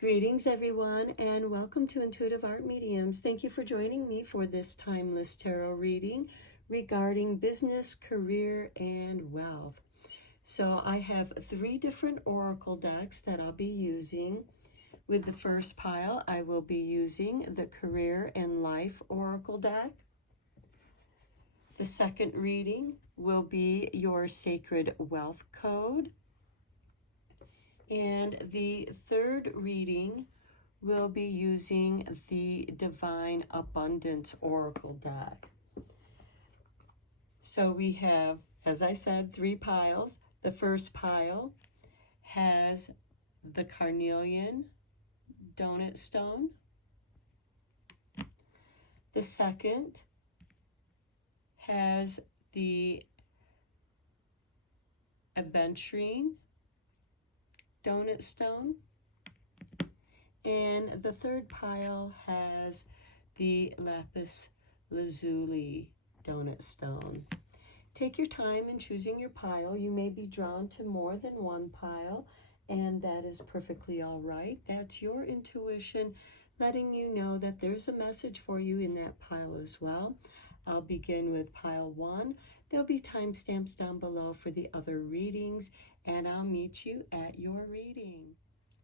Greetings, everyone, and welcome to Intuitive Art Mediums. Thank you for joining me for this timeless tarot reading regarding business, career, and wealth. So I have 3 different oracle decks that I'll be using. With the first pile, I will be using the Career and Life Oracle deck. The second reading will be your Sacred Wealth Code. And the third reading will be using the Divine Abundance Oracle deck. So we have, as I said, 3 piles. The first pile has the Carnelian Donut Stone. The second has the Aventurine Donut Stone, and the third pile has the Lapis Lazuli Donut Stone. Take your time in choosing your pile. You may be drawn to more than one pile, and that is perfectly all right. That's your intuition letting you know that there's a message for you in that pile as well. I'll begin with pile 1. There'll be timestamps down below for the other readings, and I'll meet you at your reading.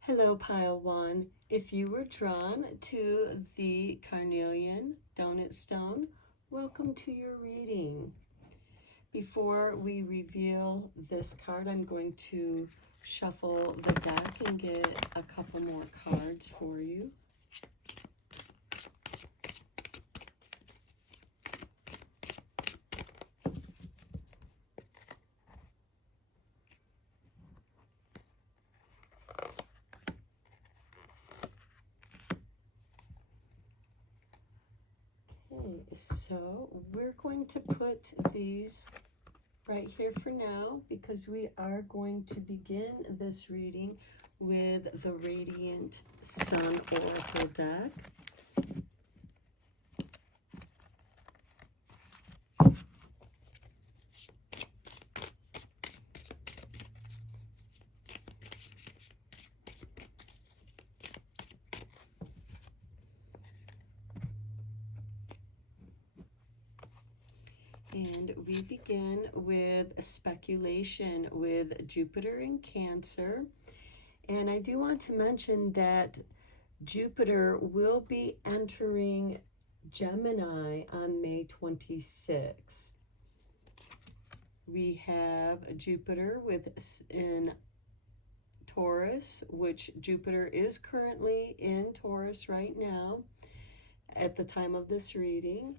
Hello, pile 1. If you were drawn to the Carnelian Donut Stone, welcome to your reading. Before we reveal this card, I'm going to shuffle the deck and get a couple more cards for you. Okay, so we're going to put these right here for now because we are going to begin this reading with the Radiant Sun Oracle deck. And we begin with speculation with Jupiter in Cancer. And I do want to mention that Jupiter will be entering Gemini on May 26th. We have Jupiter in Taurus, which Jupiter is currently in Taurus right now at the time of this reading.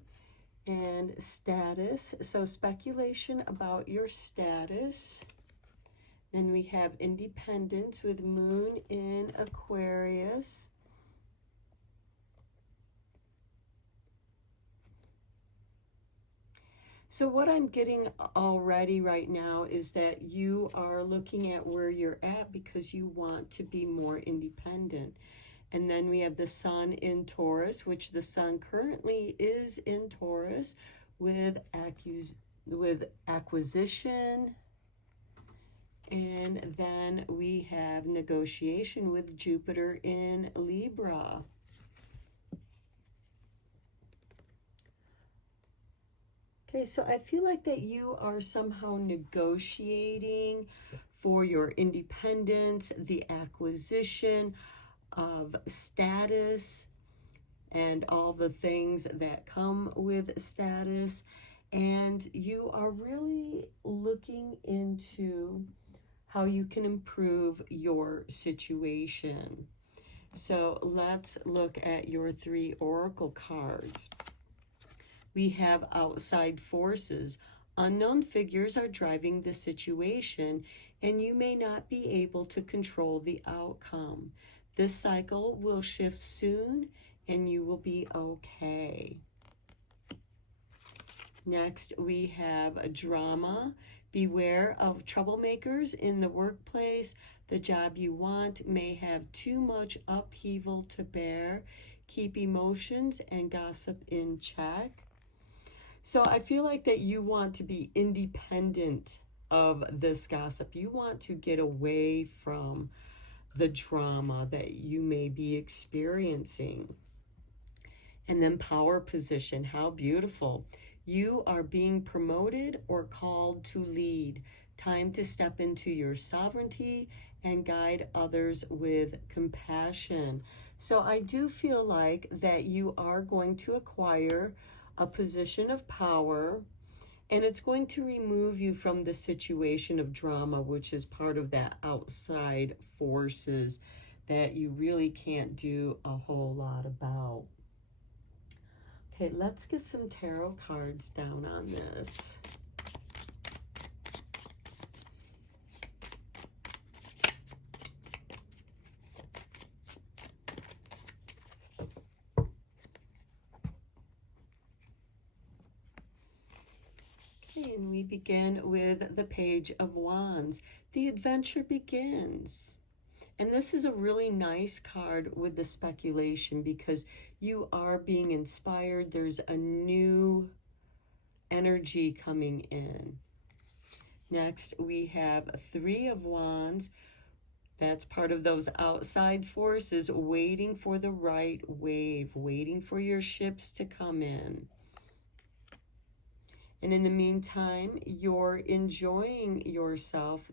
And status, so speculation about your status. Then we have independence with Moon in Aquarius. So what I'm getting already right now is that you are looking at where you're at because you want to be more independent. And then we have the Sun in Taurus, which the Sun currently is in Taurus with acquisition. And then we have negotiation with Jupiter in Libra. Okay, so I feel like that you are somehow negotiating for your independence, the acquisition of status and all the things that come with status, and you are really looking into how you can improve your situation. So let's look at your 3 oracle cards. We have outside forces. Unknown figures are driving the situation, and you may not be able to control the outcome. This cycle will shift soon, and you will be okay. Next, we have a drama. Beware of troublemakers in the workplace. The job you want may have too much upheaval to bear. Keep emotions and gossip in check. So I feel like that you want to be independent of this gossip. You want to get away from the drama that you may be experiencing. And then power position, how beautiful. You are being promoted or called to lead. Time to step into your sovereignty and guide others with compassion. So I do feel like that you are going to acquire a position of power, and it's going to remove you from the situation of drama, which is part of that outside forces that you really can't do a whole lot about. Okay, let's get some tarot cards down on this. Okay, and we begin with the Page of Wands. The adventure begins. And this is a really nice card with the speculation because you are being inspired. There's a new energy coming in. Next, we have Three of Wands. That's part of those outside forces waiting for the right wave, waiting for your ships to come in. And in the meantime, you're enjoying yourself,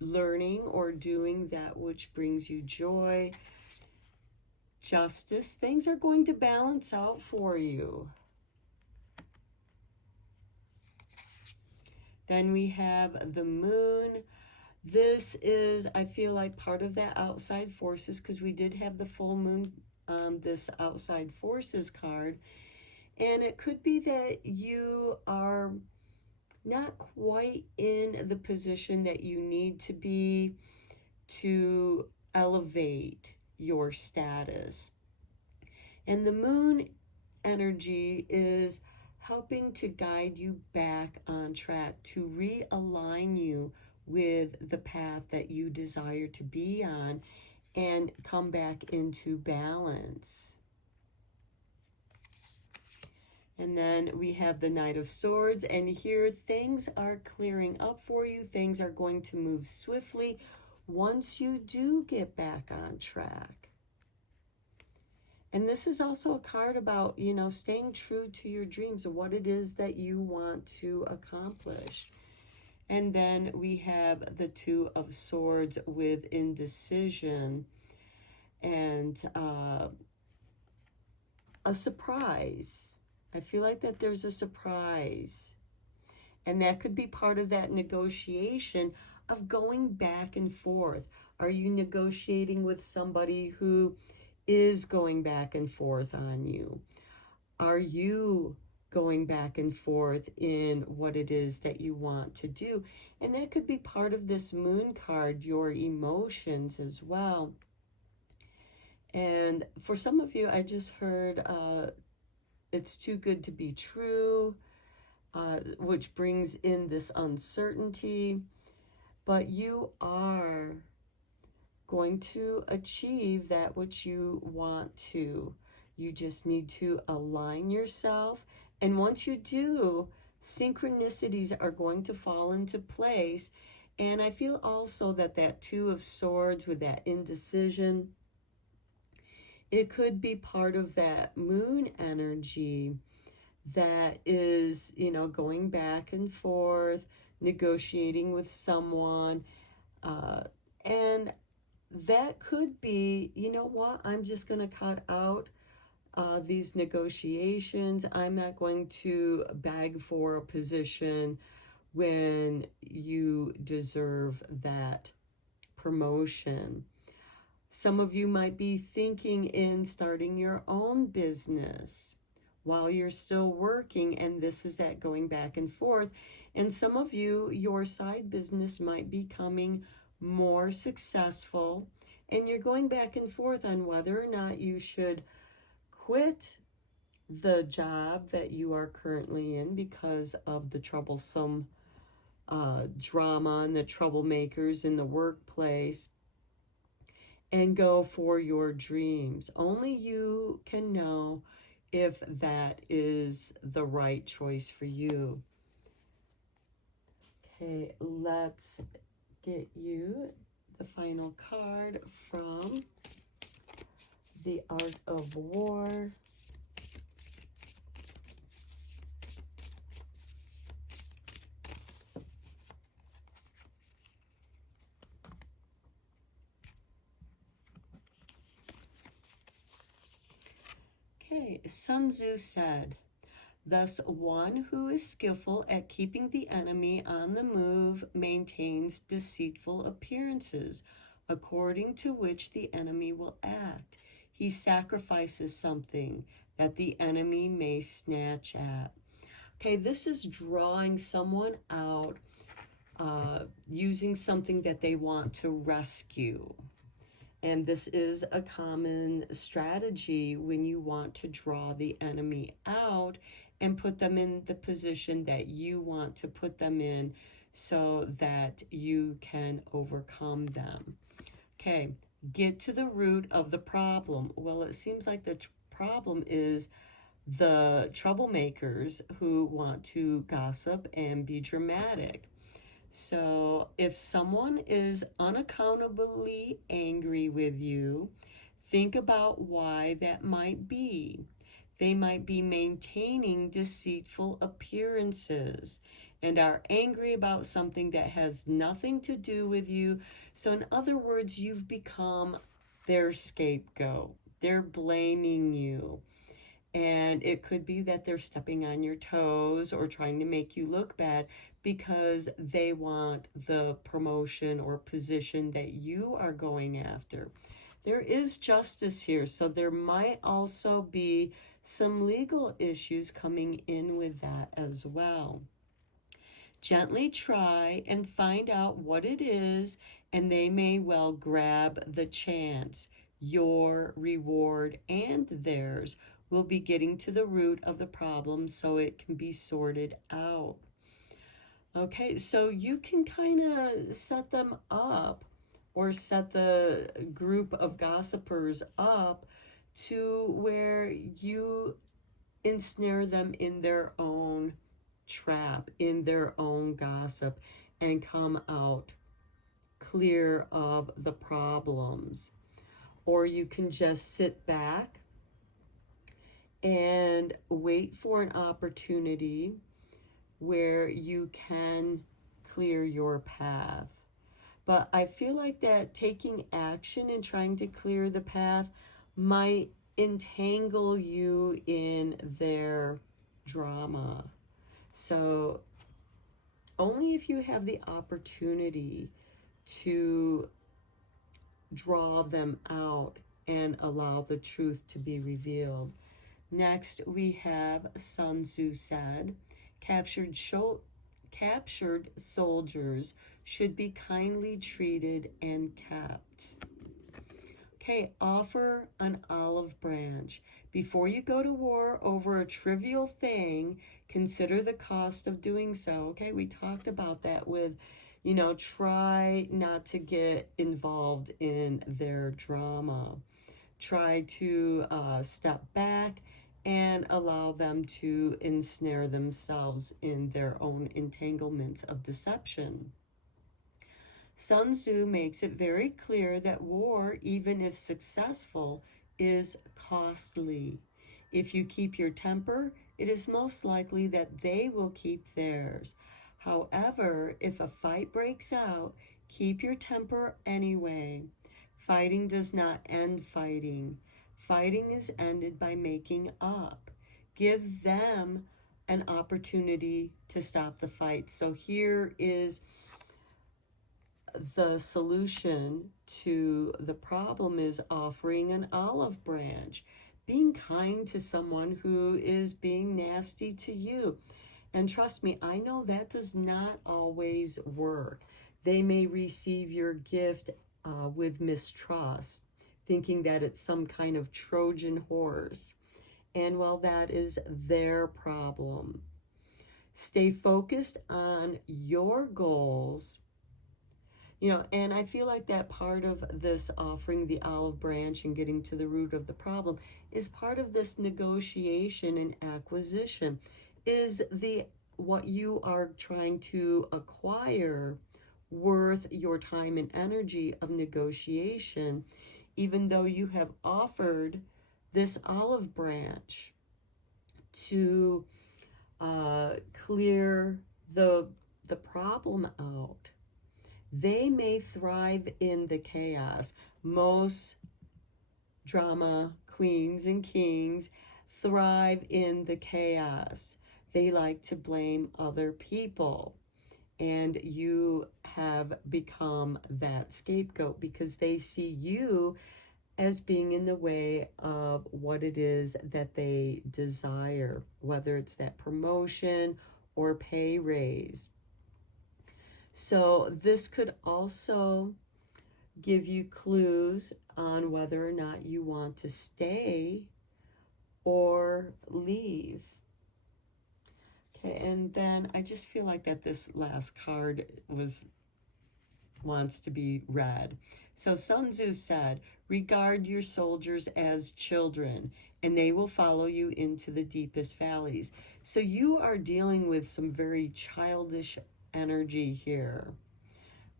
learning or doing that which brings you joy. Justice, things are going to balance out for you. Then we have the Moon. This is, I feel like, part of that outside forces, because we did have the full moon on this outside forces card. And it could be that you are not quite in the position that you need to be to elevate your status. And the moon energy is helping to guide you back on track, to realign you with the path that you desire to be on and come back into balance. And then we have the Knight of Swords, and here things are clearing up for you. Things are going to move swiftly once you do get back on track. And this is also a card about, you know, staying true to your dreams of what it is that you want to accomplish. And then we have the Two of Swords with indecision and a surprise. I feel like that there's a surprise. And that could be part of that negotiation of going back and forth. Are you negotiating with somebody who is going back and forth on you? Are you going back and forth in what it is that you want to do? And that could be part of this Moon card, your emotions as well. And for some of you, I just heard it's too good to be true, which brings in this uncertainty. But you are going to achieve that which you want to. You just need to align yourself. And once you do, synchronicities are going to fall into place. And I feel also that that Two of Swords with that indecision, it could be part of that moon energy that is, you know, going back and forth, negotiating with someone. And that could be, you know what, I'm just going to cut out these negotiations. I'm not going to beg for a position when you deserve that promotion. Some of you might be thinking in starting your own business while you're still working, and this is that going back and forth. And some of you, your side business might be becoming more successful, and you're going back and forth on whether or not you should quit the job that you are currently in because of the troublesome drama and the troublemakers in the workplace, and go for your dreams. Only you can know if that is the right choice for you. Okay, let's get you the final card from the Art of War. Okay, Sun Tzu said, "Thus one who is skillful at keeping the enemy on the move maintains deceitful appearances, according to which the enemy will act. He sacrifices something that the enemy may snatch at." Okay, this is drawing someone out using something that they want to rescue. And this is a common strategy when you want to draw the enemy out and put them in the position that you want to put them in so that you can overcome them. Okay, get to the root of the problem. Well, it seems like the problem is the troublemakers who want to gossip and be dramatic. So if someone is unaccountably angry with you, think about why that might be. They might be maintaining deceitful appearances and are angry about something that has nothing to do with you. So in other words, you've become their scapegoat. They're blaming you. And it could be that they're stepping on your toes or trying to make you look bad because they want the promotion or position that you are going after. There is justice here, so there might also be some legal issues coming in with that as well. Gently try and find out what it is, and they may well grab the chance. Your reward and theirs will be getting to the root of the problem so it can be sorted out. Okay, so you can kind of set them up or set the group of gossipers up to where you ensnare them in their own trap, in their own gossip, and come out clear of the problems. Or you can just sit back and wait for an opportunity where you can clear your path. But I feel like that taking action and trying to clear the path might entangle you in their drama. So only if you have the opportunity to draw them out and allow the truth to be revealed. Next, we have Sun Tzu said, captured soldiers should be kindly treated and kept. Okay, offer an olive branch. Before you go to war over a trivial thing, consider the cost of doing so. Okay, we talked about that with, try not to get involved in their drama. Try to step back and allow them to ensnare themselves in their own entanglements of deception. Sun Tzu makes it very clear that war, even if successful, is costly. If you keep your temper, it is most likely that they will keep theirs. However, if a fight breaks out, keep your temper anyway. Fighting does not end fighting. Fighting is ended by making up. Give them an opportunity to stop the fight. So here is the solution to the problem is offering an olive branch. Being kind to someone who is being nasty to you. And trust me, I know that does not always work. They may receive your gift with mistrust, thinking that it's some kind of Trojan horse. And well, that is their problem. Stay focused on your goals. And I feel like that part of this offering the olive branch and getting to the root of the problem is part of this negotiation and acquisition. Is what you are trying to acquire worth your time and energy of negotiation, even though you have offered this olive branch to clear the problem out. They may thrive in the chaos. Most drama queens and kings thrive in the chaos. They like to blame other people. And you have become that scapegoat because they see you as being in the way of what it is that they desire, whether it's that promotion or pay raise. So this could also give you clues on whether or not you want to stay or leave. Okay, and then I just feel like that this last card wants to be read. So Sun Tzu said, regard your soldiers as children, and they will follow you into the deepest valleys. So you are dealing with some very childish energy here,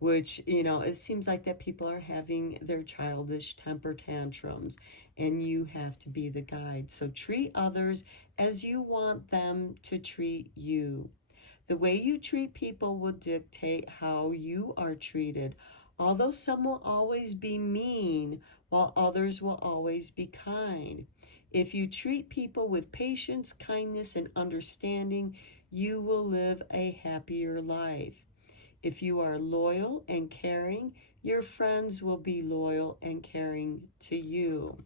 which, you know, it seems like that people are having their childish temper tantrums, and you have to be the guide. So treat others as you want them to treat you. The way you treat people will dictate how you are treated. Although some will always be mean, while others will always be kind. If you treat people with patience, kindness, and understanding, you will live a happier life. If you are loyal and caring, your friends will be loyal and caring to you.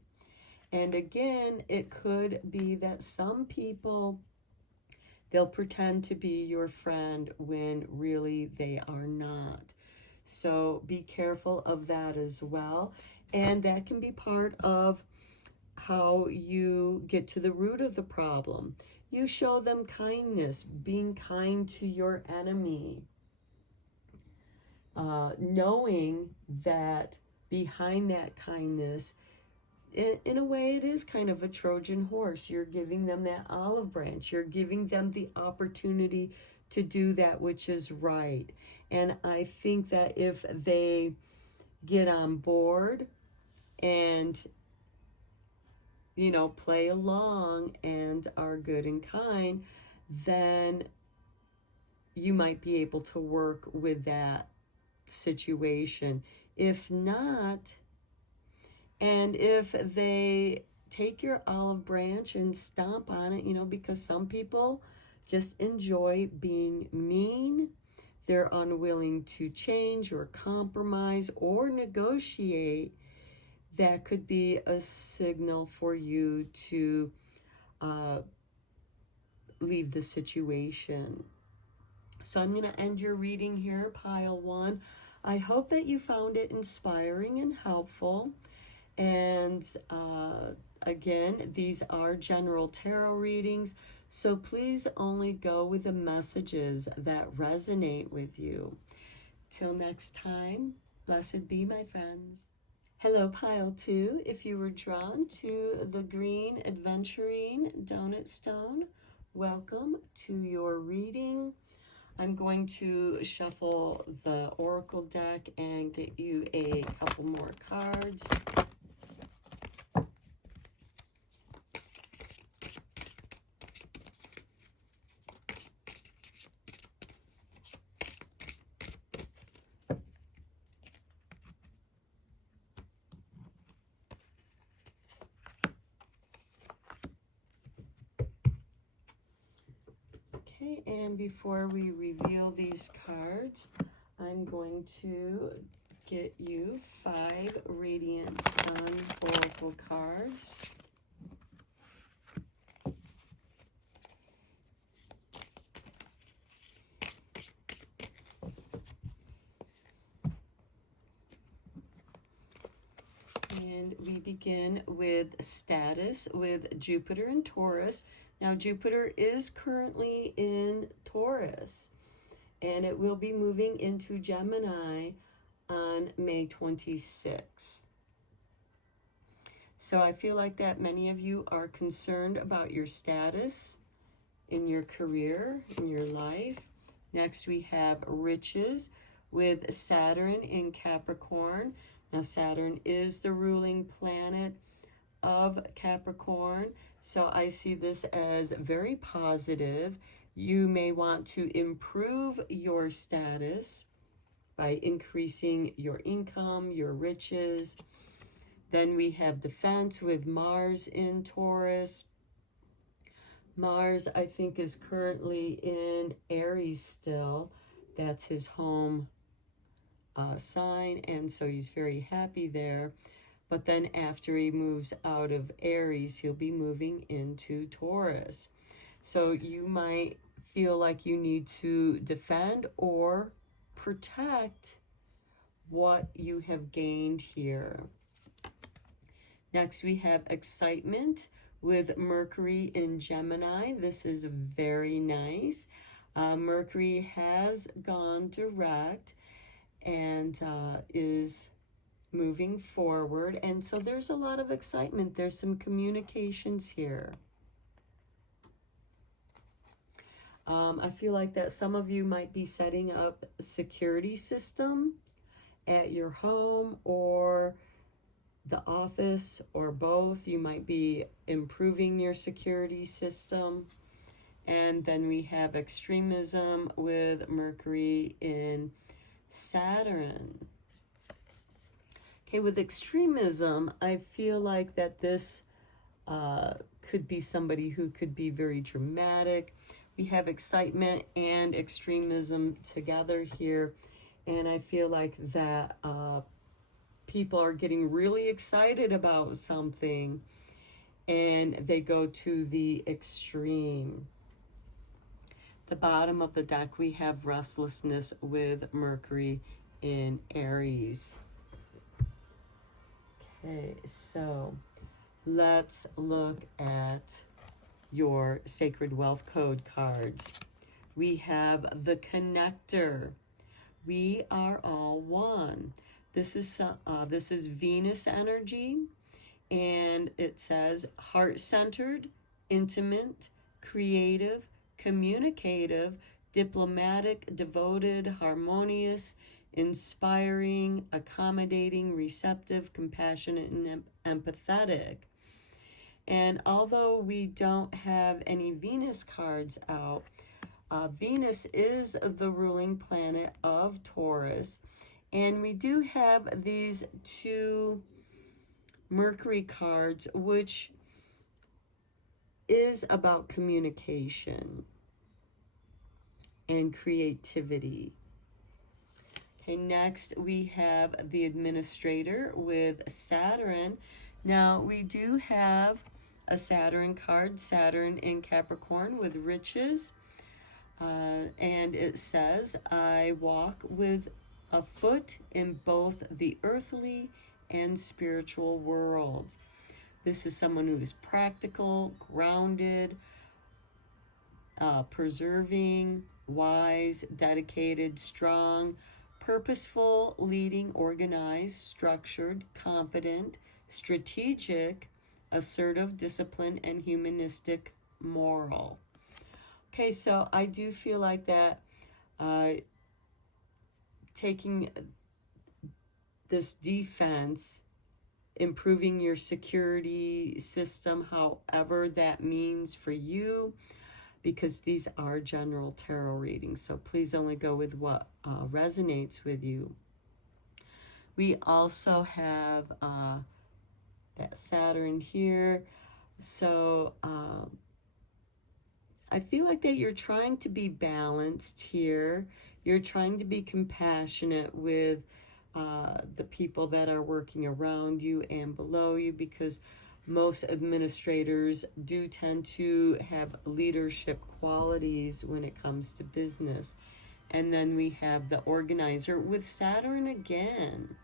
And again, it could be that some people, they'll pretend to be your friend when really they are not. So be careful of that as well. And that can be part of how you get to the root of the problem. You show them kindness, being kind to your enemy. Knowing that behind that kindness, in a way, it is kind of a Trojan horse. You're giving them that olive branch. You're giving them the opportunity to do that which is right. And I think that if they get on board and, you know, play along and are good and kind, then you might be able to work with that situation. If not, and if they take your olive branch and stomp on it, you know, because some people just enjoy being mean, they're unwilling to change or compromise or negotiate, that could be a signal for you to leave the situation. So I'm going to end your reading here, pile 1. I hope that you found it inspiring and helpful. And again, these are general tarot readings, so please only go with the messages that resonate with you. Till next time, blessed be, my friends. Hello, pile 2. If you were drawn to the green aventurine donut stone, welcome to your reading. I'm going to shuffle the oracle deck and get you a couple more cards. Okay, and before we reveal these cards, I'm going to get you 5 Radiant Sun Oracle cards. And we begin with status with Jupiter and Taurus. Now, Jupiter is currently in Taurus, and it will be moving into Gemini on May 26th. So I feel like that many of you are concerned about your status in your career, in your life. Next, we have riches with Saturn in Capricorn. Now, Saturn is the ruling planet of Capricorn, so I see this as very positive. You may want to improve your status by increasing your income, your riches. Then we have defense with Mars in Taurus. Mars, I think, is currently in Aries still. That's his home sign, and so he's very happy there. But then after he moves out of Aries, he'll be moving into Taurus. So you might feel like you need to defend or protect what you have gained here. Next, we have excitement with Mercury in Gemini. This is very nice. Mercury has gone direct and is moving forward, and so there's a lot of excitement. There's some communications here. I feel like that some of you might be setting up security systems at your home or the office, or both. You might be improving your security system. And then we have extremism with Mercury in Saturn. Okay, with extremism, I feel like that this could be somebody who could be very dramatic. We have excitement and extremism together here, and I feel like that people are getting really excited about something, and they go to the extreme. The bottom of the deck, we have restlessness with Mercury in Aries. Okay, so let's look at your Sacred Wealth Code cards. We have the Connector. We are all one. This is Venus energy, and it says heart-centered, intimate, creative, communicative, diplomatic, devoted, harmonious, inspiring, accommodating, receptive, compassionate, and empathetic. And although we don't have any Venus cards out, Venus is the ruling planet of Taurus, and we do have these two Mercury cards, which is about communication and creativity. Okay, next we have the Administrator with Saturn. Now we do have a Saturn card, Saturn in Capricorn with riches. And it says, I walk with a foot in both the earthly and spiritual worlds. This is someone who is practical, grounded, preserving, wise, dedicated, strong, purposeful, leading, organized, structured, confident, strategic, assertive, disciplined, and humanistic, moral. Okay, so I do feel like that taking this defense, improving your security system, however that means for you, because these are general tarot readings, so please only go with what resonates with you. We also have that Saturn here, so I feel like that you're trying to be balanced here. You're trying to be compassionate with the people that are working around you and below you, because most administrators do tend to have leadership qualities when it comes to business. And then we have the Organizer with Saturn again.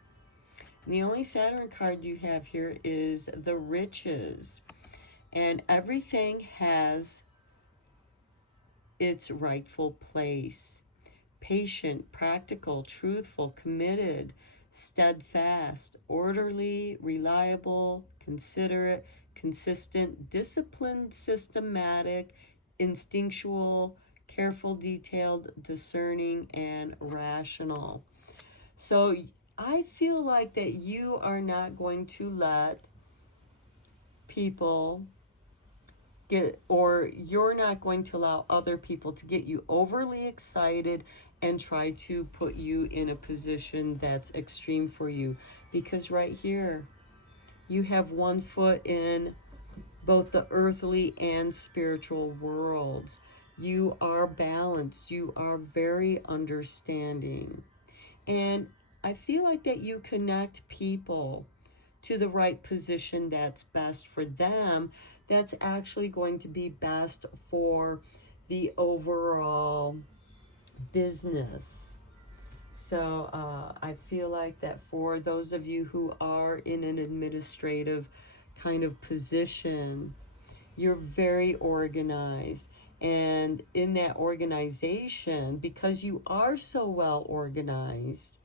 And the only Saturn card you have here is the Riches. And everything has its rightful place. Patient, practical, truthful, committed, steadfast, orderly, reliable, considerate, consistent, disciplined, systematic, instinctual, careful, detailed, discerning, and rational. So I feel like that you are not going to let people get, or you're not going to allow other people to get you overly excited and try to put you in a position that's extreme for you. Because right here, you have one foot in both the earthly and spiritual worlds. You are balanced. You are very understanding. And I feel like that you connect people to the right position that's best for them, that's actually going to be best for the overall business. So I feel like that for those of you who are in an administrative kind of position, you're very organized. And in that organization, because you are so well organized,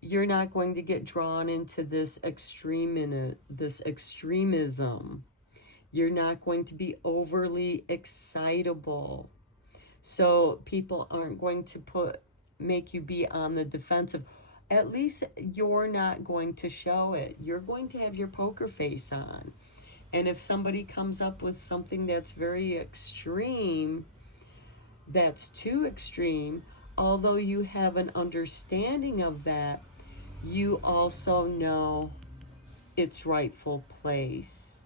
you're not going to get drawn into this extremism. You're not going to be overly excitable. So people aren't going to make you be on the defensive. At least you're not going to show it. You're going to have your poker face on. And if somebody comes up with something that's very extreme, that's too extreme, although you have an understanding of that, you also know its rightful place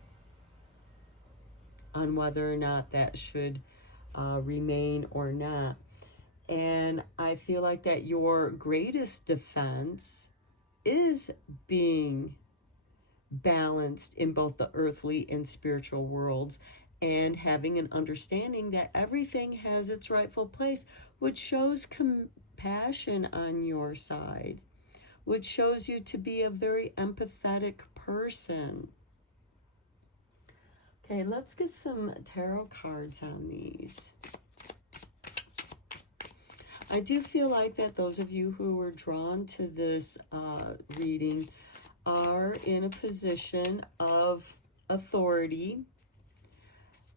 on whether or not that should remain or not. And I feel like that your greatest defense is being balanced in both the earthly and spiritual worlds, and having an understanding that everything has its rightful place, which shows compassion on your side, which shows you to be a very empathetic person. Okay, let's get some tarot cards on these. I do feel like that those of you who were drawn to this reading are in a position of authority,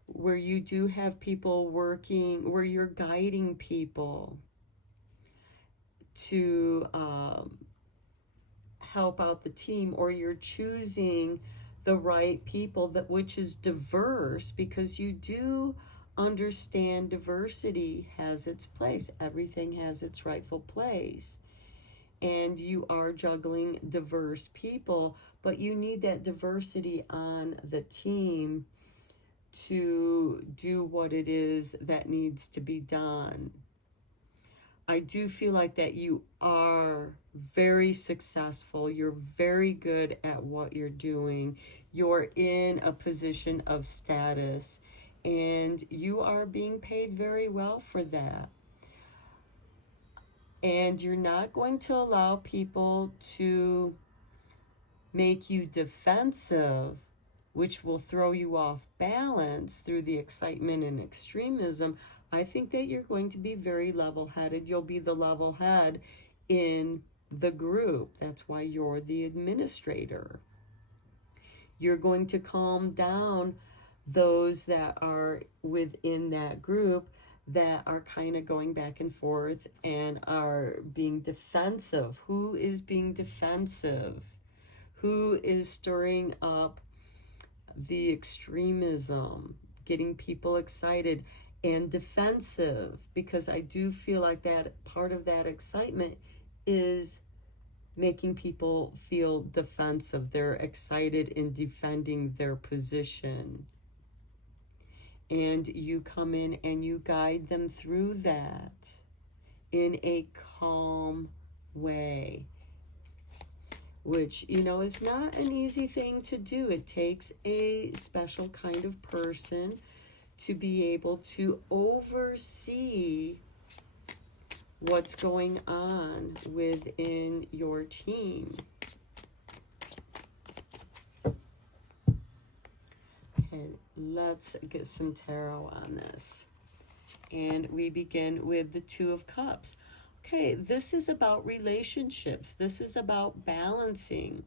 where you do have people working, where you're guiding people to help out the team, or you're choosing the right people, that which is diverse, because you do understand diversity has its place. Everything has its rightful place. And you are juggling diverse people, but you need that diversity on the team to do what it is that needs to be done. I do feel like that you are very successful. You're very good at what you're doing. You're in a position of status, and you are being paid very well for that. And you're not going to allow people to make you defensive, which will throw you off balance through the excitement and extremism. I think that you're going to be very level-headed. You'll be the level head in the group. That's why you're the administrator. You're going to calm down those that are within that group that are kind of going back and forth and are being defensive. Who is being defensive? Who is stirring up the extremism, getting people excited and defensive? Because I do feel like that part of that excitement is making people feel defensive. They're excited in defending their position. And you come in and you guide them through that in a calm way, which, you know, is not an easy thing to do. It takes a special kind of person to be able to oversee what's going on within your team. Okay, let's get some tarot on this. And we begin with the Two of Cups. Okay, this is about relationships. This is about balancing.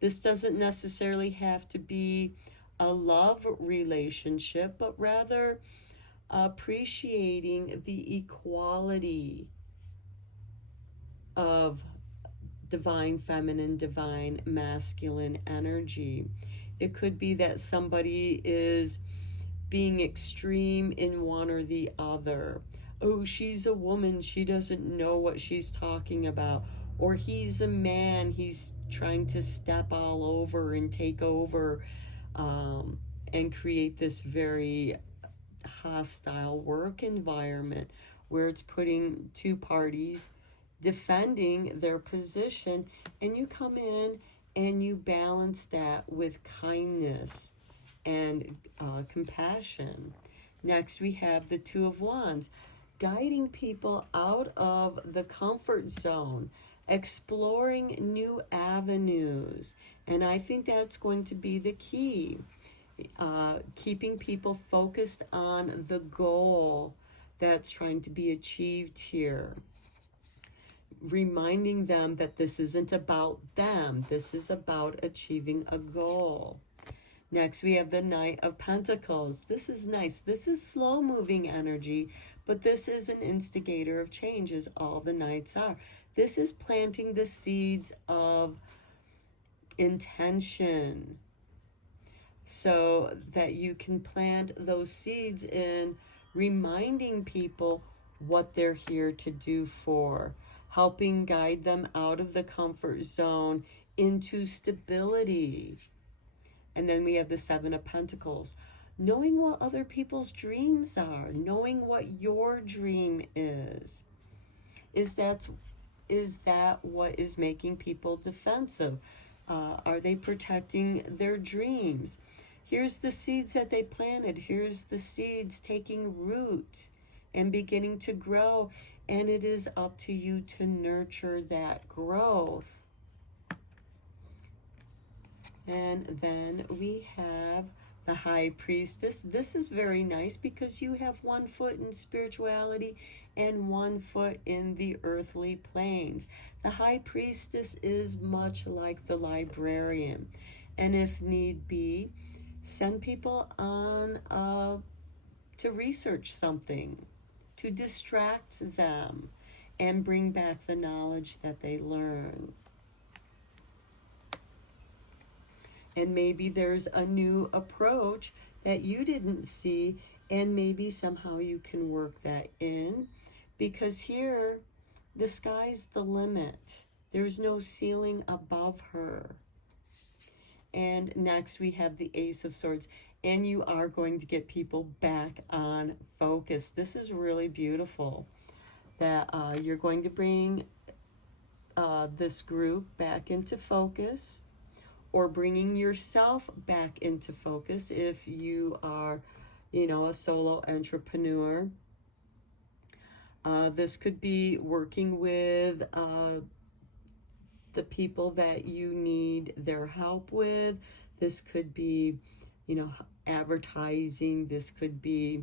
This doesn't necessarily have to be a love relationship, but rather appreciating the equality of divine feminine, divine masculine energy. It could be that somebody is being extreme in one or the other. Oh, she's a woman, she doesn't know what she's talking about. Or he's a man, he's trying to step all over and take over, and create this very hostile work environment where it's putting two parties defending their position, and you come in and you balance that with kindness and compassion. Next, we have the Two of Wands, guiding people out of the comfort zone, exploring new avenues. And I think that's going to be the key. Keeping people focused on the goal that's trying to be achieved here. Reminding them that this isn't about them, this is about achieving a goal. Next, we have the Knight of Pentacles. This is nice. This is slow-moving energy, but this is an instigator of change, as all the Knights are. This is planting the seeds of intention so that you can plant those seeds in reminding people what they're here to do for, helping guide them out of the comfort zone into stability. And then we have the Seven of Pentacles, knowing what other people's dreams are, knowing what your dream is. Is that what is making people defensive? Are they protecting their dreams? Here's the seeds that they planted. Here's the seeds taking root and beginning to grow. And it is up to you to nurture that growth. And then we have the High Priestess. This is very nice because you have one foot in spirituality and one foot in the earthly planes. The High Priestess is much like the librarian. And if need be, send people on to research something, to distract them, and bring back the knowledge that they learn. And maybe there's a new approach that you didn't see, and maybe somehow you can work that in, because here the sky's the limit. There's no ceiling above her. And next we have the Ace of Swords, and you are going to get people back on focus. This is really beautiful, that you're going to bring this group back into focus, or bringing yourself back into focus if you are, a solo entrepreneur. This could be working with the people that you need their help with. This could be, advertising. This could be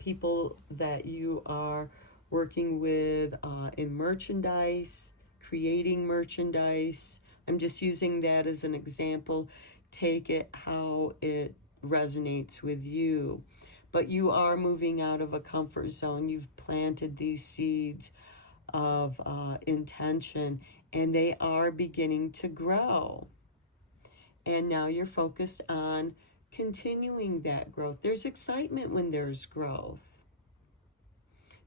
people that you are working with in merchandise, creating merchandise. I'm just using that as an example. Take it how it resonates with you. But you are moving out of a comfort zone. You've planted these seeds of intention, and they are beginning to grow. And now you're focused on continuing that growth. There's excitement when there's growth.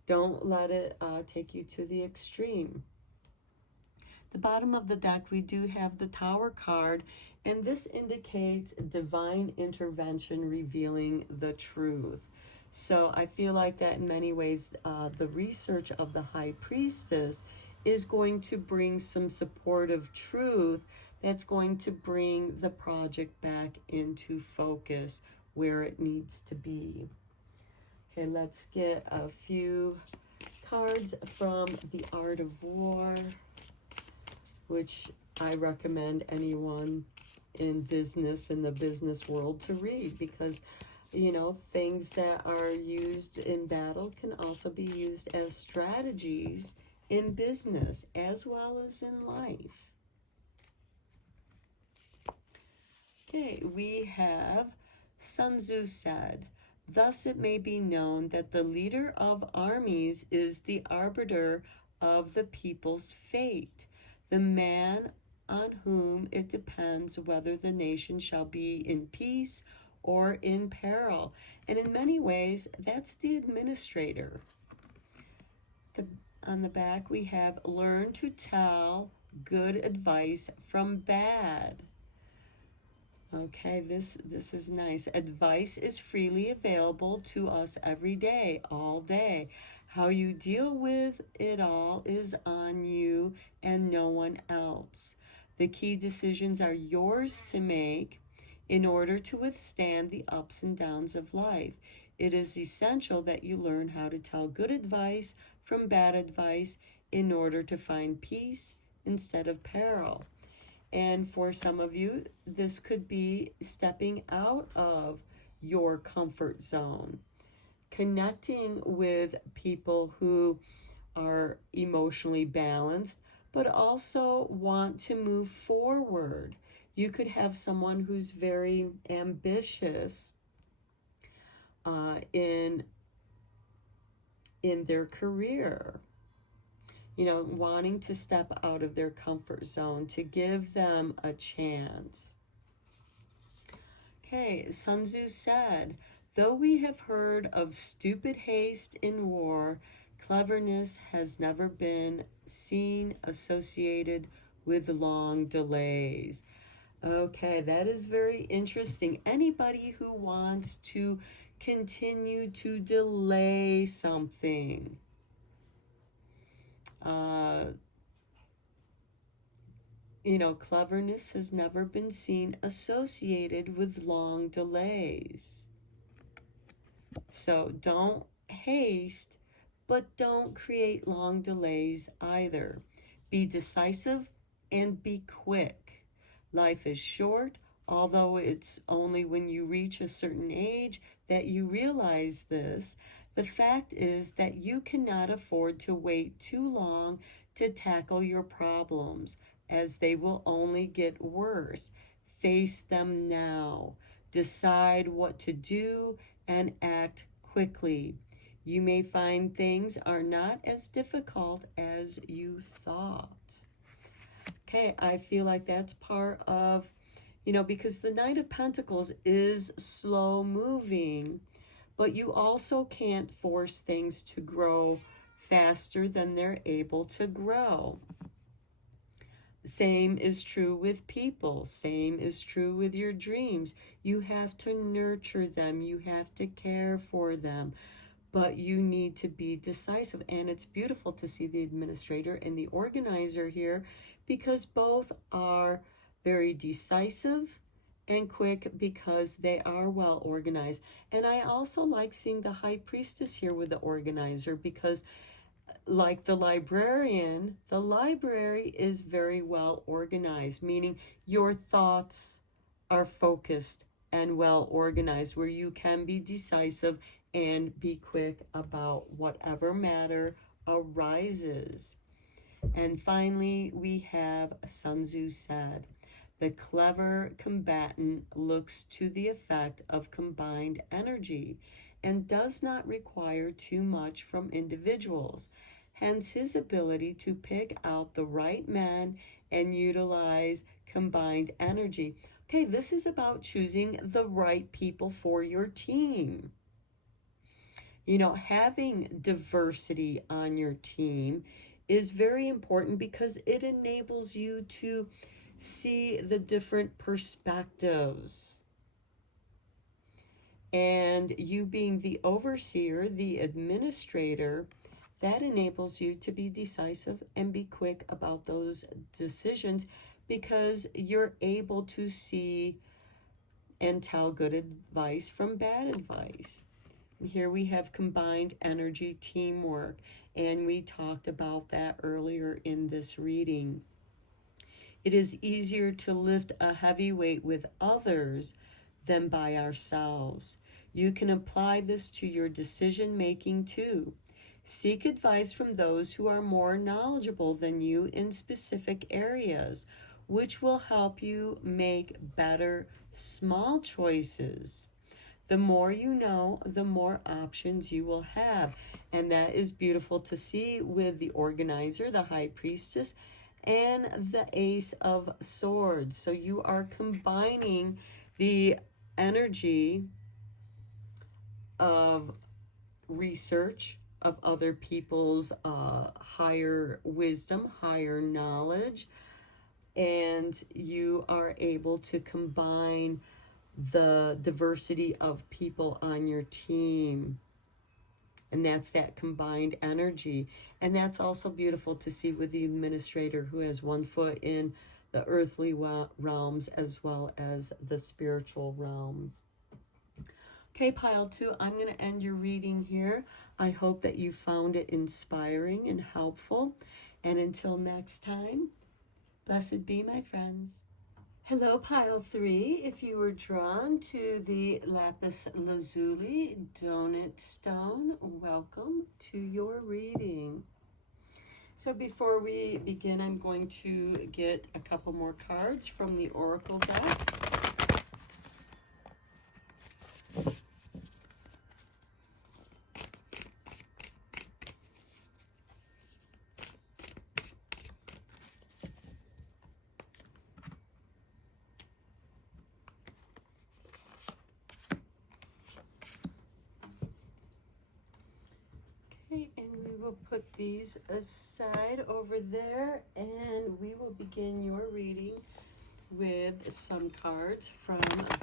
Don't let it take you to the extreme. The bottom of the deck, we do have the Tower card, and this indicates divine intervention revealing the truth. So I feel like that in many ways, the research of the High Priestess is going to bring some supportive truth that's going to bring the project back into focus where it needs to be. Okay, let's get a few cards from the Art of War, which I recommend anyone in business, in the business world, to read, because, things that are used in battle can also be used as strategies in business as well as in life. Okay, we have Sun Tzu said, "Thus it may be known that the leader of armies is the arbiter of the people's fate, the man on whom it depends whether the nation shall be in peace or in peril. And in many ways, that's the administrator. On the back, we have learn to tell good advice from bad. Okay, this is nice. Advice is freely available to us every day, all day. How you deal with it all is on you and no one else. The key decisions are yours to make in order to withstand the ups and downs of life. It is essential that you learn how to tell good advice from bad advice in order to find peace instead of peril. And for some of you, this could be stepping out of your comfort zone, connecting with people who are emotionally balanced, but also want to move forward. You could have someone who's very ambitious in their career, wanting to step out of their comfort zone, to give them a chance. Okay, Sun Tzu said, though we have heard of stupid haste in war, cleverness has never been seen associated with long delays. Okay, that is very interesting. Anybody who wants to continue to delay something, cleverness has never been seen associated with long delays. So don't haste, but don't create long delays either. Be decisive and be quick. Life is short, although it's only when you reach a certain age that you realize this. The fact is that you cannot afford to wait too long to tackle your problems, as they will only get worse. Face them now. Decide what to do and act quickly. You may find things are not as difficult as you thought. Okay, I feel like that's part of, because the Knight of Pentacles is slow moving, but you also can't force things to grow faster than they're able to grow. Same is true with people. Same is true with your dreams. You have to nurture them. You have to care for them. But you need to be decisive. And it's beautiful to see the administrator and the organizer here, because both are very decisive and quick because they are well organized. And I also like seeing the High Priestess here with the organizer, because like the librarian, the library is very well organized, meaning your thoughts are focused and well organized, where you can be decisive and be quick about whatever matter arises. And finally, we have Sun Tzu said, the clever combatant looks to the effect of combined energy and does not require too much from individuals. Hence his ability to pick out the right men and utilize combined energy. Okay, this is about choosing the right people for your team. Having diversity on your team is very important because it enables you to see the different perspectives. And you being the overseer, the administrator, that enables you to be decisive and be quick about those decisions, because you're able to see and tell good advice from bad advice. Here we have combined energy teamwork, and we talked about that earlier in this reading. It is easier to lift a heavy weight with others than by ourselves. You can apply this to your decision making too. Seek advice from those who are more knowledgeable than you in specific areas, which will help you make better small choices. The more you know, the more options you will have. And that is beautiful to see with the organizer, the high priestess, and the ace of swords. So you are combining the energy of research, of other people's higher wisdom, higher knowledge, and you are able to combine the diversity of people on your team. And that's that combined energy. And that's also beautiful to see with the administrator who has one foot in the earthly realms as well as the spiritual realms. Okay, pile 2, I'm going to end your reading here. I hope that you found it inspiring and helpful. And until next time, blessed be, my friends. Hello, pile 3. If you were drawn to the lapis lazuli donut stone, welcome to your reading. So before we begin, I'm going to get a couple more cards from the oracle deck. And we will put these aside over there, and we will begin your reading with some cards from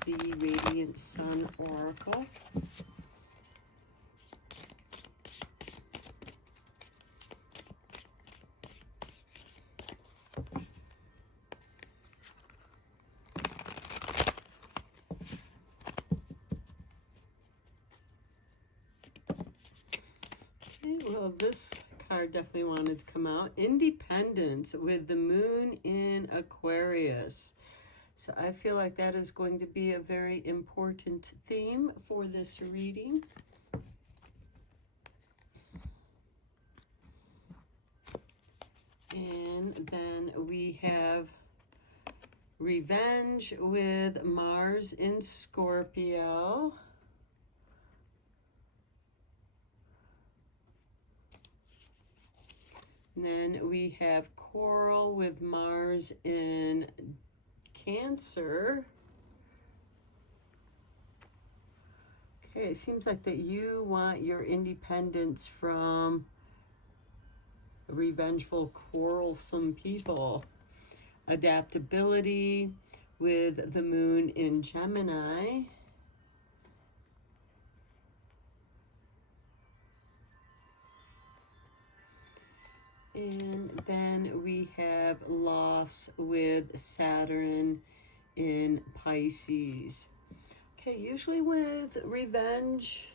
the Radiant Sun Oracle. Well, this card definitely wanted to come out. Independence with the moon in Aquarius. So I feel like that is going to be a very important theme for this reading. And then we have revenge with Mars in Scorpio. And then we have Coral with Mars in Cancer. Okay, it seems like that you want your independence from revengeful, quarrelsome people. Adaptability with the moon in Gemini. And then we have loss with Saturn in Pisces. Okay, usually with revenge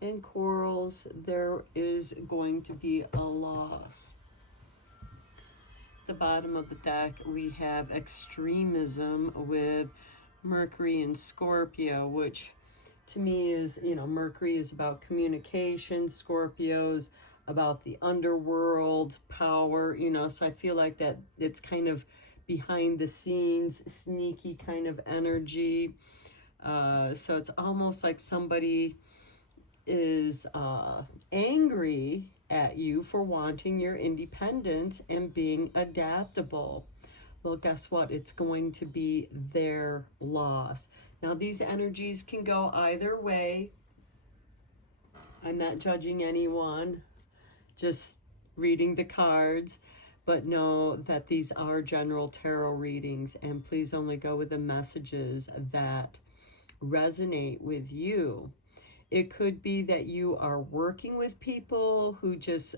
and quarrels, there is going to be a loss. The bottom of the deck, we have extremism with Mercury and Scorpio, which to me is, Mercury is about communication, Scorpio's about the underworld, power, so I feel like that it's kind of behind the scenes, sneaky kind of energy. So it's almost like somebody is angry at you for wanting your independence and being adaptable. Well, guess what? It's going to be their loss. Now, these energies can go either way. I'm not judging anyone, just reading the cards, but know that these are general tarot readings, and please only go with the messages that resonate with you. It could be that you are working with people who just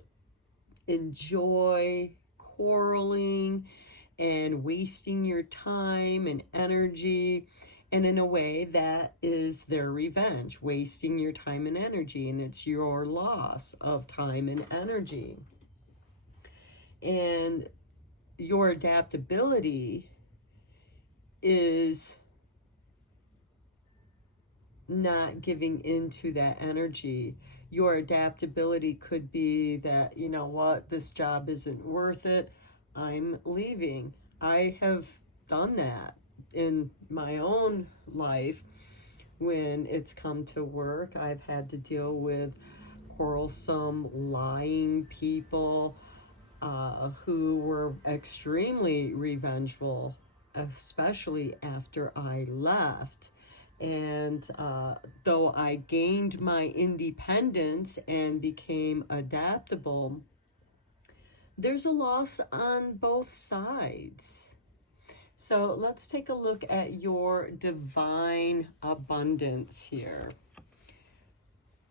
enjoy quarreling and wasting your time and energy, and in a way that is their revenge, wasting your time and energy, and it's your loss of time and energy. And your adaptability is not giving into that energy. Your adaptability could be that, you know what, this job isn't worth it, I'm leaving. I have done that in my own life when it's come to work. I've had to deal with quarrelsome, lying people who were extremely revengeful, especially after I left. And though I gained my independence and became adaptable, there's a loss on both sides. So let's take a look at your divine abundance here.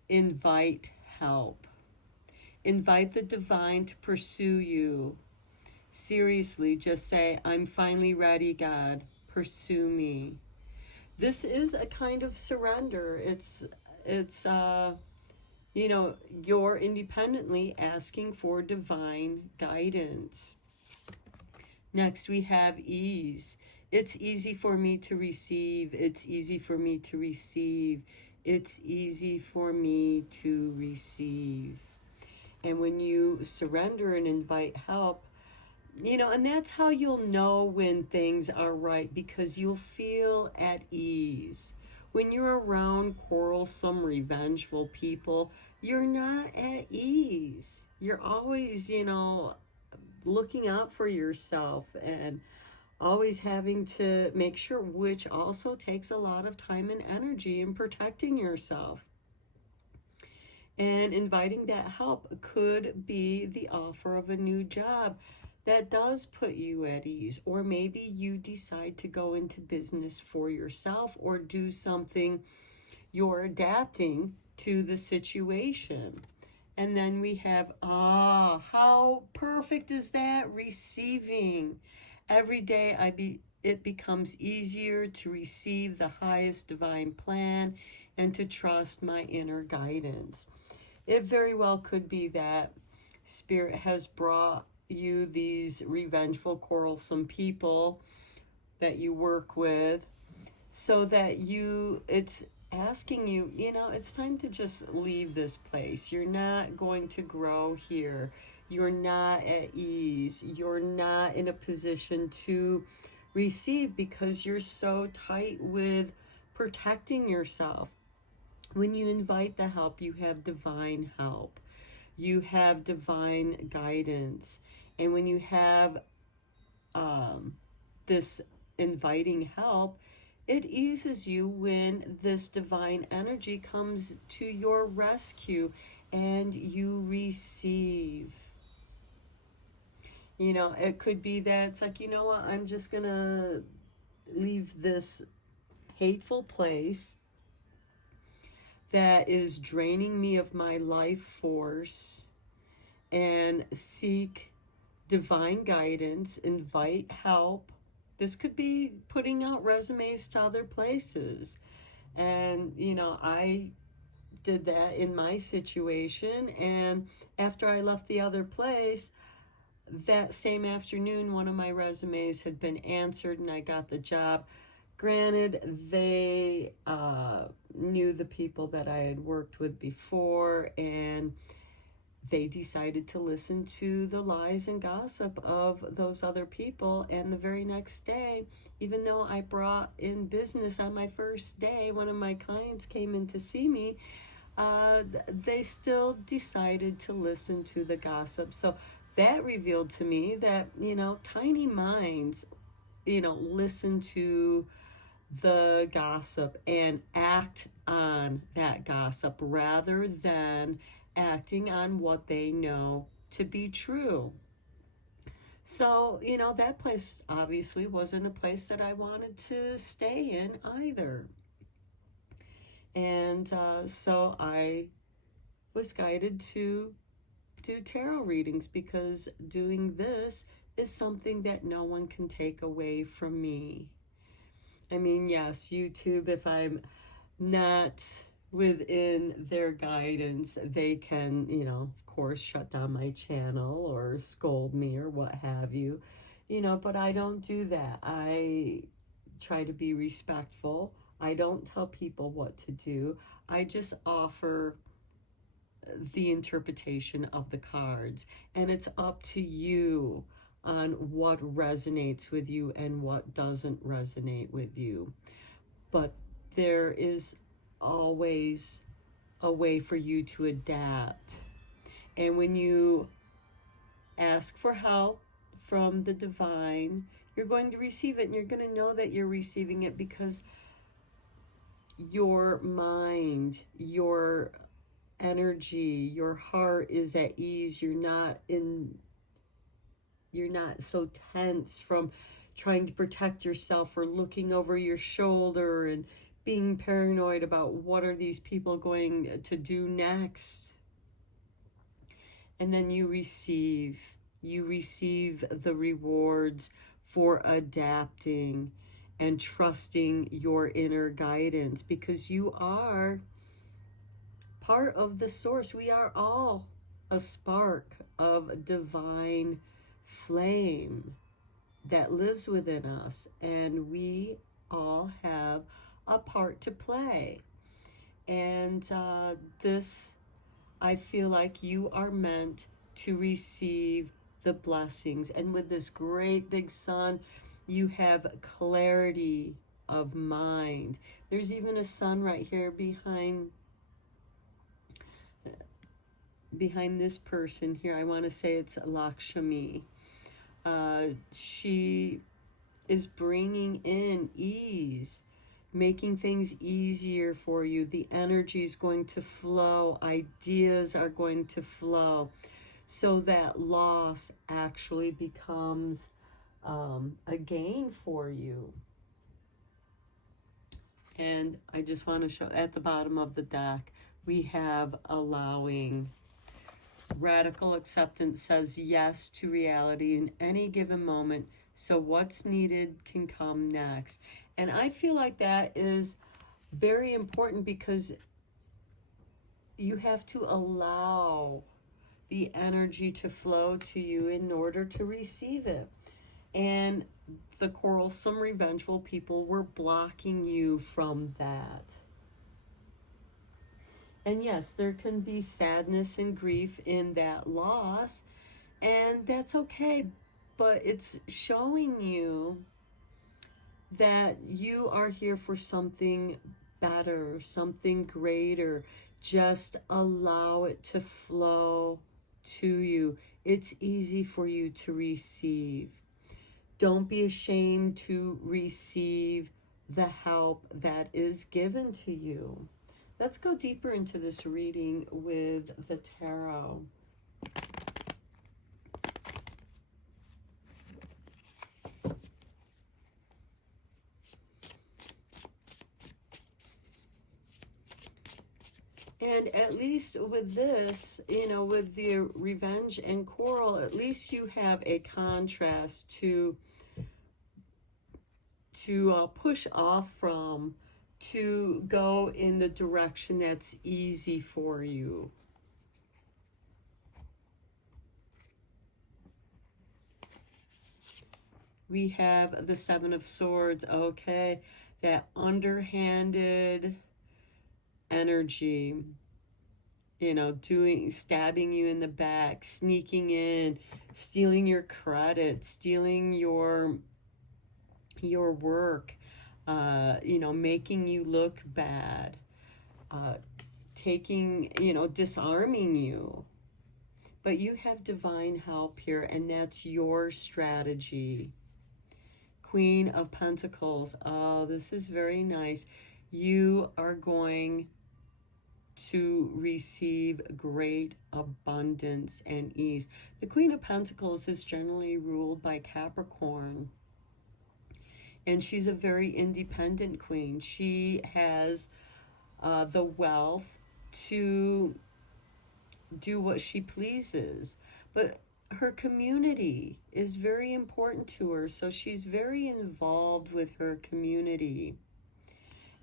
Invite help. Invite the divine to pursue you. Seriously, just say, I'm finally ready, God. Pursue me. This is a kind of surrender. It's you're independently asking for divine guidance. Next, we have ease. It's easy for me to receive. It's easy for me to receive. It's easy for me to receive. And when you surrender and invite help, and that's how you'll know when things are right, because you'll feel at ease. When you're around quarrelsome, revengeful people, you're not at ease. You're always, looking out for yourself and always having to make sure, which also takes a lot of time and energy in protecting yourself. And inviting that help could be the offer of a new job that does put you at ease. Or maybe you decide to go into business for yourself or do something you're adapting to the situation. And then we have, how perfect is that? Receiving. Every day it becomes easier to receive the highest divine plan and to trust my inner guidance. It very well could be that Spirit has brought you these revengeful, quarrelsome people that you work with, so that it's asking you, it's time to just leave this place. You're not going to grow here. You're not at ease. You're not in a position to receive because you're so tight with protecting yourself. When you invite the help, you have divine help. You have divine guidance. And when you have this inviting help, it eases you when this divine energy comes to your rescue and you receive. It could be that it's like, what, I'm just going to leave this hateful place that is draining me of my life force and seek divine guidance, invite help. This could be putting out resumes to other places. And, I did that in my situation. And after I left the other place, that same afternoon, one of my resumes had been answered and I got the job. Granted, they knew the people that I had worked with before, and they decided to listen to the lies and gossip of those other people. And the very next day, even though I brought in business on my first day, one of my clients came in to see me, they still decided to listen to the gossip. So that revealed to me that, tiny minds, listen to the gossip and act on that gossip rather than acting on what they know to be true. So, that place obviously wasn't a place that I wanted to stay in either. And so I was guided to do tarot readings, because doing this is something that no one can take away from me. I mean, yes, YouTube, if I'm not within their guidance, they can, of course, shut down my channel or scold me or what have you, but I don't do that. I try to be respectful. I don't tell people what to do. I just offer the interpretation of the cards, and it's up to you on what resonates with you and what doesn't resonate with you. But there is always a way for you to adapt. And when you ask for help from the divine, you're going to receive it, and you're going to know that you're receiving it because your mind, your energy, your heart is at ease. You're not so tense from trying to protect yourself or looking over your shoulder and being paranoid about what are these people going to do next. And then you receive the rewards for adapting and trusting your inner guidance, because you are part of the source. We are all a spark of divine flame that lives within us, and we all have a part to play. And this, I feel like you are meant to receive the blessings. And with this great big sun, you have clarity of mind. There's even a sun right here behind this person here. I want to say it's Lakshmi. She is bringing in ease, making things easier for you. The energy is going to flow. Ideas are going to flow. So that loss actually becomes a gain for you. And I just want to show at the bottom of the deck, we have allowing. Radical acceptance says yes to reality in any given moment, so what's needed can come next. And I feel like that is very important, because you have to allow the energy to flow to you in order to receive it. And the quarrelsome, revengeful people were blocking you from that. And yes, there can be sadness and grief in that loss, and that's okay. But it's showing you that you are here for something better, something greater. Just allow it to flow to you. It's easy for you to receive. Don't be ashamed to receive the help that is given to you. Let's go deeper into this reading with the tarot. And at least with this, with the revenge and quarrel, at least you have a contrast to push off from, to go in the direction that's easy for you. We have the Seven of Swords, okay, that underhanded energy, stabbing you in the back, sneaking in, stealing your credit, stealing your work, making you look bad, disarming you. But you have divine help here, and that's your strategy. Queen of Pentacles. Oh, this is very nice. You are going to receive great abundance and ease. The Queen of Pentacles is generally ruled by Capricorn, and she's a very independent queen. She has the wealth to do what she pleases, but her community is very important to her, so she's very involved with her community,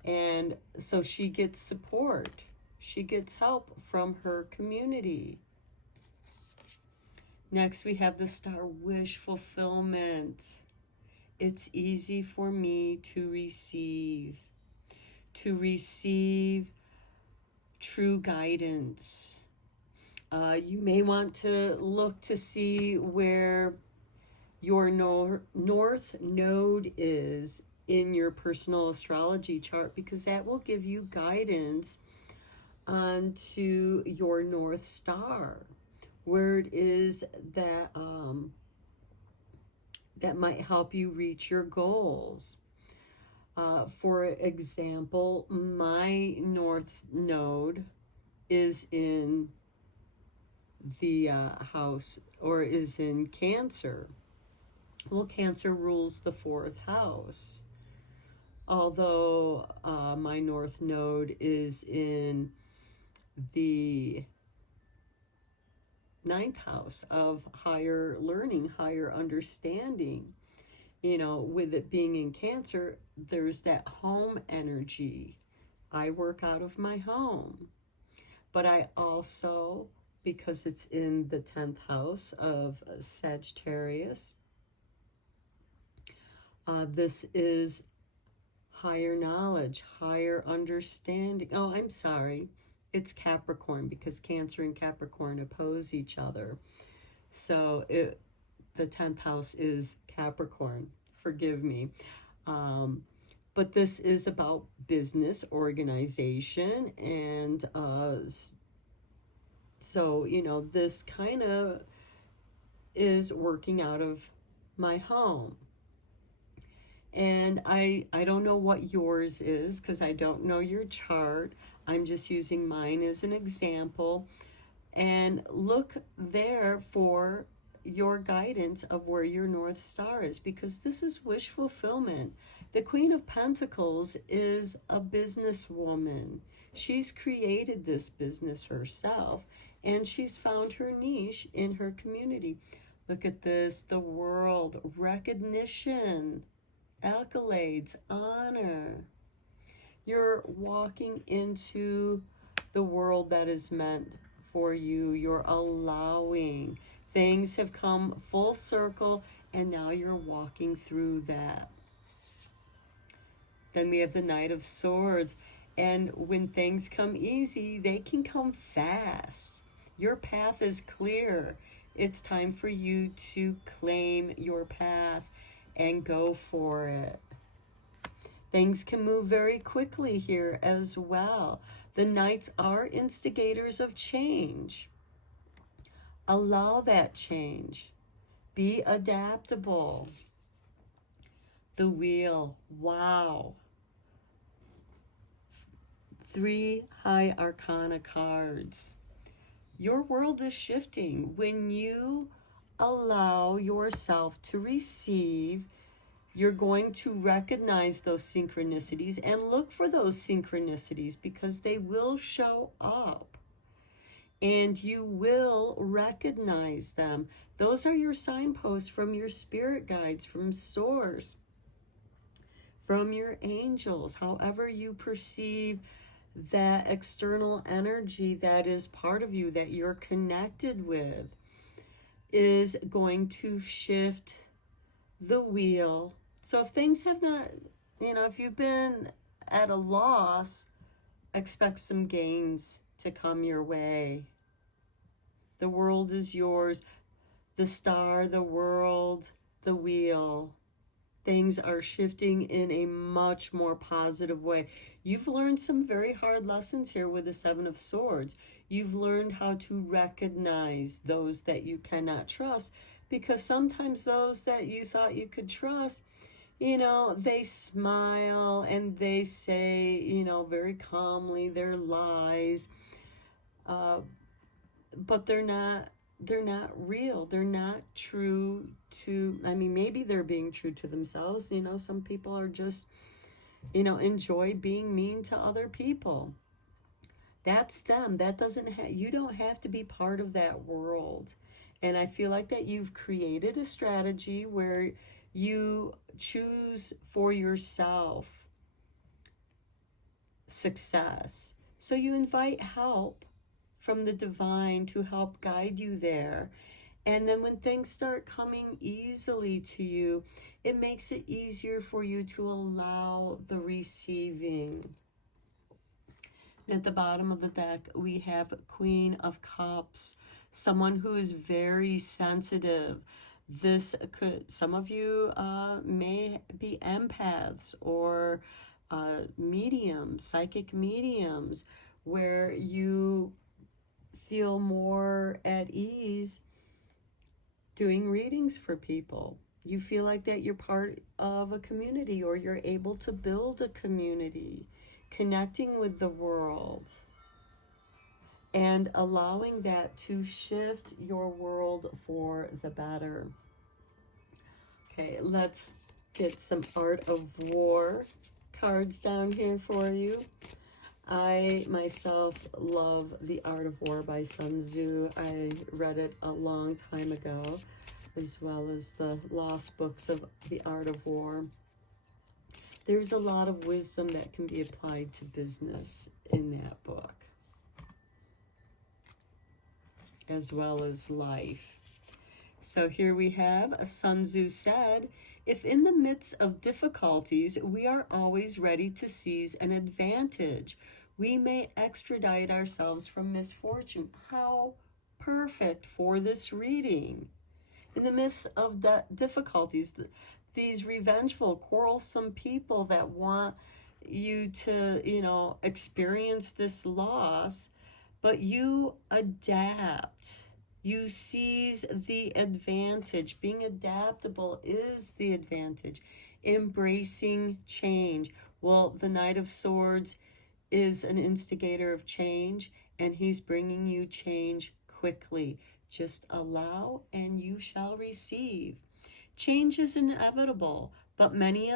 and so she gets support. She gets help from her community. Next, we have the Star, wish fulfillment. It's easy for me to receive true guidance. You may want to look to see where your north node is in your personal astrology chart, because that will give you guidance onto your North Star, where it is that that might help you reach your goals. For example, my North Node is in the house, or is in Cancer. Well, Cancer rules the 4th house. Although my North Node is in the 9th house of higher learning, higher understanding. You know, with it being in Cancer, there's that home energy. I work out of my home. But I also, because it's in the 10th house of Sagittarius, this is higher knowledge, higher understanding. Oh, I'm sorry. It's Capricorn, because Cancer and Capricorn oppose each other. So the 10th house is Capricorn. Forgive me. But this is about business, organization, and so, you know, this kind of is working out of my home. And I don't know what yours is, because I don't know your chart. I'm just using mine as an example. And look there for your guidance of where your North Star is, because this is wish fulfillment. The Queen of Pentacles is a businesswoman. She's created this business herself, and she's found her niche in her community. Look at this, the world, recognition, accolades, honor. You're walking into the world that is meant for you. You're allowing. Things have come full circle, and now you're walking through that. Then we have the Knight of Swords. And when things come easy, they can come fast. Your path is clear. It's time for you to claim your path and go for it. Things can move very quickly here as well. The Knights are instigators of change. Allow that change. Be adaptable. The Wheel. Wow. 3 High Arcana cards. Your world is shifting when you allow yourself to receive. You're going to recognize those synchronicities and look for those synchronicities, because they will show up and you will recognize them. Those are your signposts from your spirit guides, from Source, from your angels. However you perceive that external energy that is part of you, that you're connected with, is going to shift the wheel. So if things have not, you know, if you've been at a loss, expect some gains to come your way. The world is yours. The star, the world, the wheel. Things are shifting in a much more positive way. You've learned some very hard lessons here with the 7 of Swords. You've learned how to recognize those that you cannot trust, because sometimes those that you thought you could trust, you know, they smile and they say, you know, very calmly their lies, but they're not real. They're not true to, I mean, maybe they're being true to themselves. You know, some people are just, you know, enjoy being mean to other people. That's them. That doesn't you don't have to be part of that world. And I feel like that you've created a strategy where you choose for yourself success. So you invite help from the divine to help guide you there. And then when things start coming easily to you, it makes it easier for you to allow the receiving. At the bottom of the deck, we have Queen of Cups, someone who is very sensitive. This could, some of you may be empaths or mediums, psychic mediums, where you feel more at ease doing readings for people. You feel like that you're part of a community, or you're able to build a community, connecting with the world, and allowing that to shift your world for the better. Okay, let's get some Art of War cards down here for you. I myself love The Art of War by Sun Tzu. I read it a long time ago, as well as the lost books of The Art of War. There's a lot of wisdom that can be applied to business in that book, as well as life. So here we have, Sun Tzu said, "If in the midst of difficulties we are always ready to seize an advantage, we may extradite ourselves from misfortune." How perfect for this reading. In the midst of the difficulties, these revengeful, quarrelsome people that want you to, experience this loss, but you adapt. You seize the advantage. Being adaptable is the advantage. Embracing change. Well, the Knight of Swords is an instigator of change, and he's bringing you change quickly. Just allow and you shall receive. Change is inevitable, but many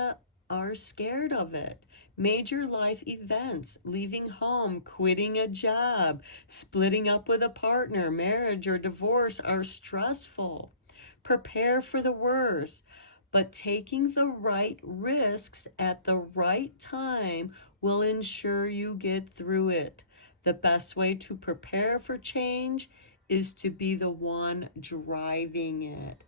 are scared of it. Major life events, leaving home, quitting a job, splitting up with a partner, marriage or divorce are stressful. Prepare for the worst, but taking the right risks at the right time will ensure you get through it. The best way to prepare for change is to be the one driving it.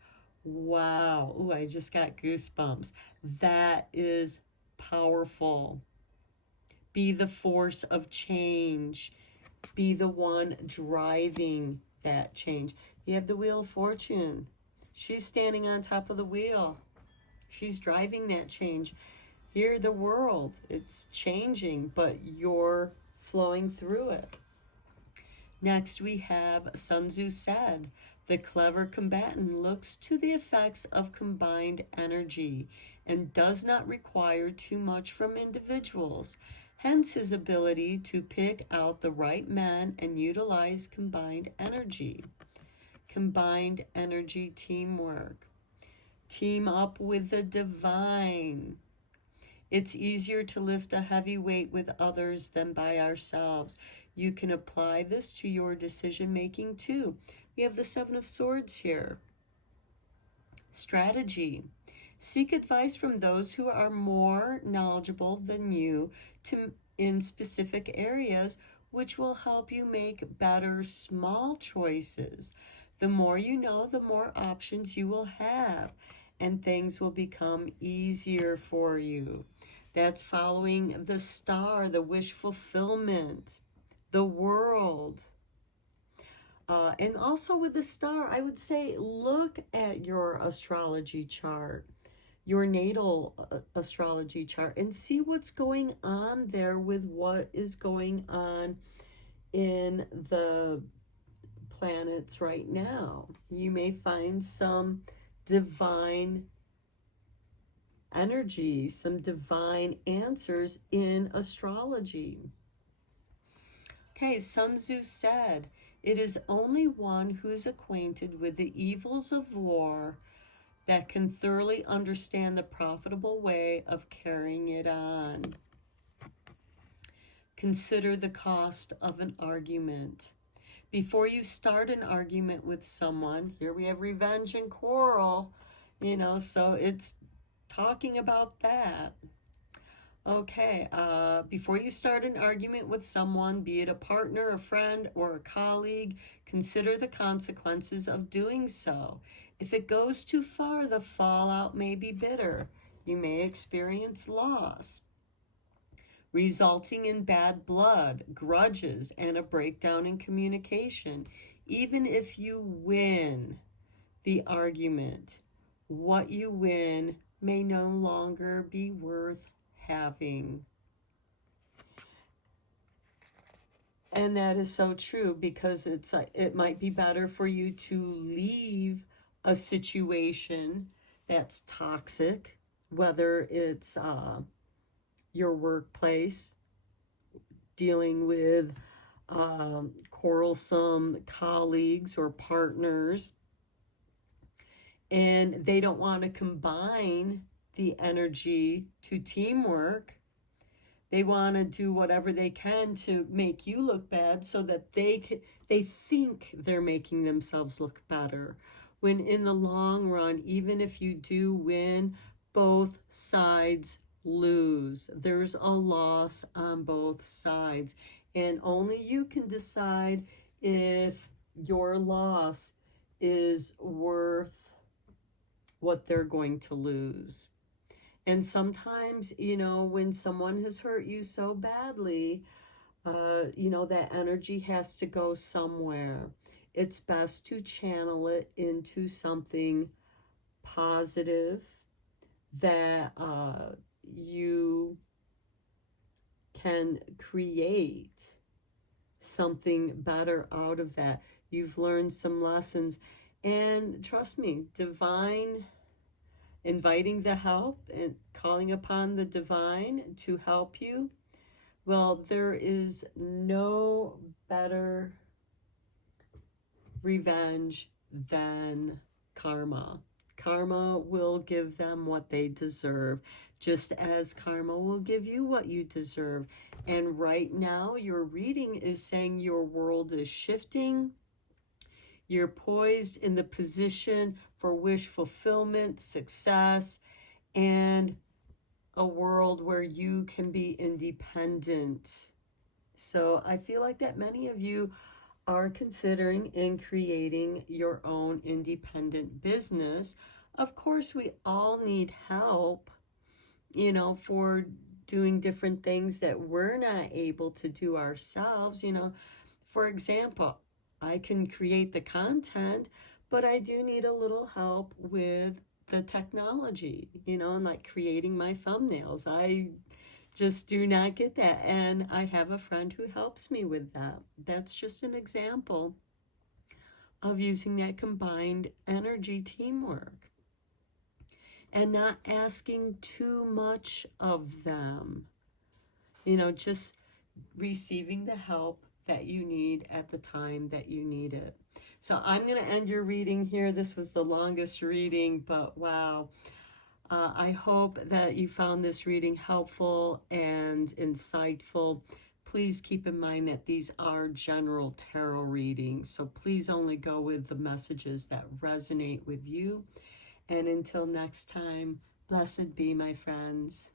Wow. Ooh, I just got goosebumps. That is powerful. Be the force of change. Be the one driving that change. You have the Wheel of Fortune. She's standing on top of the wheel. She's driving that change. Here, the world, it's changing, but you're flowing through it. Next, we have Sun Tzu said, "The clever combatant looks to the effects of combined energy and does not require too much from individuals. Hence his ability to pick out the right men and utilize combined energy." Combined energy teamwork. Team up with the divine. It's easier to lift a heavy weight with others than by ourselves. You can apply this to your decision making too. We have the Seven of Swords here. Strategy. Seek advice from those who are more knowledgeable than you in specific areas, which will help you make better small choices. The more you know, the more options you will have, and things will become easier for you. That's following the star, the wish fulfillment, the world. And also with the star, I would say look at your astrology chart, your natal astrology chart, and see what's going on there with what is going on in the planets right now. You may find some divine energy, some divine answers in astrology. Okay, Sun Tzu said, "It is only one who is acquainted with the evils of war that can thoroughly understand the profitable way of carrying it on." Consider the cost of an argument. Before you start an argument with someone, here we have revenge and quarrel, so it's talking about that. Okay, before you start an argument with someone, be it a partner, a friend, or a colleague, consider the consequences of doing so. If it goes too far, the fallout may be bitter. You may experience loss, resulting in bad blood, grudges, and a breakdown in communication. Even if you win, the argument. What you win may no longer be worth having. And that is so true, because it might be better for you to leave a situation that's toxic, whether it's your workplace, dealing with quarrelsome colleagues or partners, and they don't want to combine the energy to teamwork. They want to do whatever they can to make you look bad so that they think they're making themselves look better. When in the long run, even if you do win, both sides lose. There's a loss on both sides. And only you can decide if your loss is worth what they're going to lose. And sometimes, when someone has hurt you so badly, that energy has to go somewhere. It's best to channel it into something positive that you can create something better out of that. You've learned some lessons. And trust me, inviting the help and calling upon the divine to help you, well, there is no better revenge than karma. Karma will give them what they deserve, just as karma will give you what you deserve. And right now, your reading is saying your world is shifting. You're poised in the position for wish fulfillment, success, and a world where you can be independent. So I feel like that many of you are considering in creating your own independent business. Of course, we all need help, for doing different things that we're not able to do ourselves. For example, I can create the content, but I do need a little help with the technology, and like creating my thumbnails. I just do not get that. And I have a friend who helps me with that. That's just an example of using that combined energy teamwork and not asking too much of them, just receiving the help that you need at the time that you need it. So I'm going to end your reading here. This was the longest reading, but wow. I hope that you found this reading helpful and insightful. Please keep in mind that these are general tarot readings, so please only go with the messages that resonate with you. And until next time, blessed be, my friends.